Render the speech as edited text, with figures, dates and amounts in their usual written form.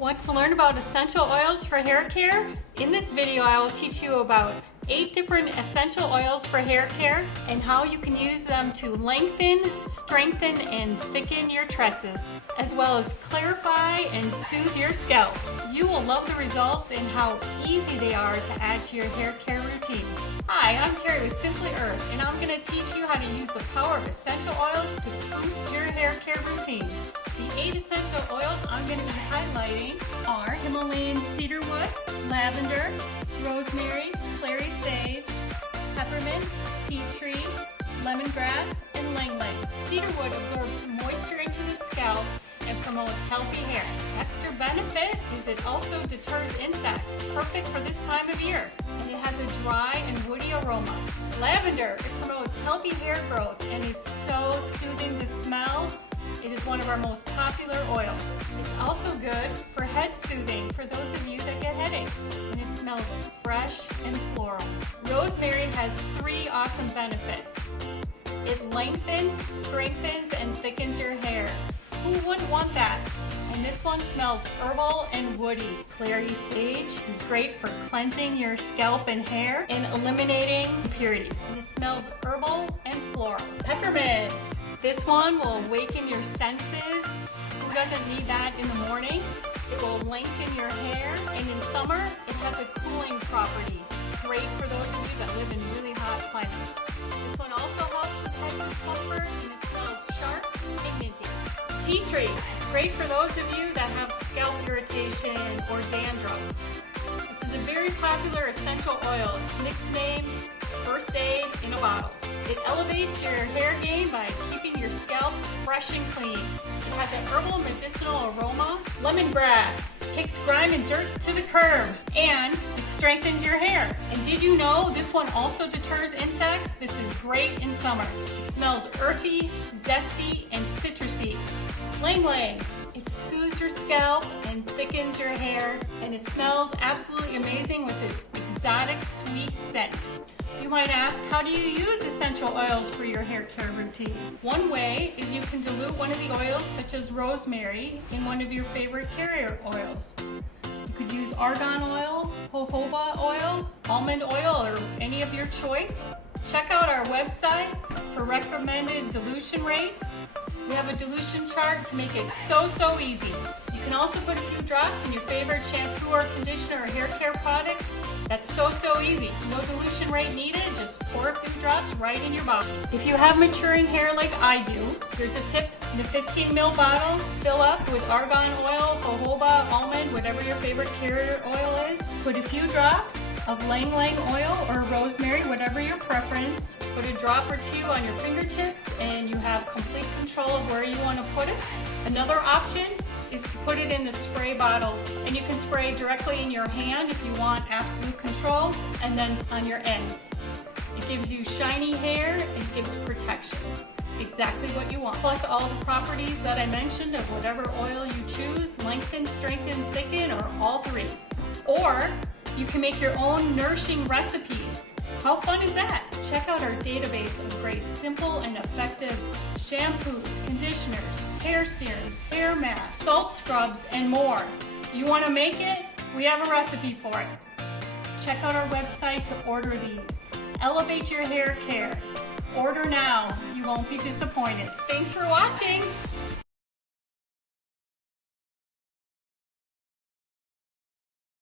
Want to learn about essential oils for hair care? In this video, I will teach you about 8 different essential oils for hair care and how you can use them to lengthen, strengthen, and thicken your tresses, as well as clarify and soothe your scalp. You will love the results and how easy they are to add to your hair care routine. Hi, I'm Terry with Simply Earth, and I'm going to teach you how to use the power of essential oils to boost your hair care routine. The 8 essential oils I'm going to be highlighting are Himalayan cedarwood, lavender, rosemary, clary sage, peppermint, tea tree, lemongrass, and ylang ylang. Cedarwood absorbs moisture into the scalp and promotes healthy hair. Extra benefit is it also deters insects, perfect for this time of year, and it has a dry and woody aroma. Lavender, it promotes healthy hair growth and is so soothing to smell. It is one of our most popular oils. It's also good for head soothing for those of you that get headaches, and it smells fresh and floral. Rosemary has 3 awesome benefits. It lengthens, strengthens, and thickens your hair. Who wouldn't want that? And this one smells herbal and woody. Clary sage is great for cleansing your scalp and hair and eliminating impurities. And it smells herbal and floral. Peppermint. This one will awaken your senses. Who doesn't need that in the morning? It will lengthen your hair, and in summer, it has a cooling property. It's great for those of you that live in really hot climates. This one also helps with head discomfort, and it smells sharp and minty. Tea tree. It's great for those of you that have scalp irritation or dandruff. This is a very popular essential oil. It's nicknamed First Aid in a Bottle. It elevates your hair game by keeping your scalp fresh and clean. It has an herbal medicinal aroma. Lemongrass kicks grime and dirt to the curb, and it strengthens your hair. And did you know this one also deters insects? This is great in summer. It smells earthy, zesty, and citrusy. Ylang ylang. It soothes your scalp and thickens your hair, and it smells absolutely amazing with its exotic sweet scent. You might ask, how do you use essential oils for your hair care routine? One way is you can dilute one of the oils, such as rosemary, in one of your favorite carrier oils. You could use argan oil, jojoba oil, almond oil, or any of your choice. Check out our website for recommended dilution rates. We have a dilution chart to make it so easy. You can also put a few drops in your favorite shampoo or conditioner or hair care product. That's so easy. No dilution rate needed, just pour a few drops right in your bottle. If you have maturing hair like I do, there's a tip. In a 15 ml bottle, fill up with argan oil, jojoba, almond, whatever your favorite carrier oil is. Put a few drops of ylang ylang oil or rosemary, whatever your preference. Put a drop or 2 on your fingertips, and you have complete control of where you want to put it. Another option is to put it in the spray bottle, and you can spray directly in your hand if you want absolute control, and then on your ends. It gives you shiny hair and it gives protection. Exactly what you want. Plus all the properties that I mentioned of whatever oil you choose, lengthen, strengthen, thicken, or all 3. Or you can make your own nourishing recipes. How fun is that? Check out our database of great simple and effective shampoos, conditioners, hair serums, hair masks, salt scrubs, and more. You want to make it? We have a recipe for it. Check out our website to order these. Elevate your hair care. Order now. You won't be disappointed. Thanks for watching.